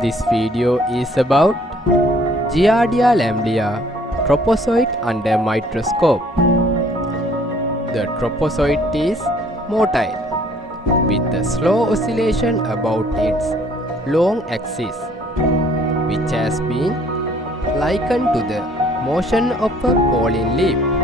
This video is about Giardia lamblia trophozoite under microscope. The trophozoite is motile with a slow oscillation about its long axis, which has been likened to the motion of a falling leaf.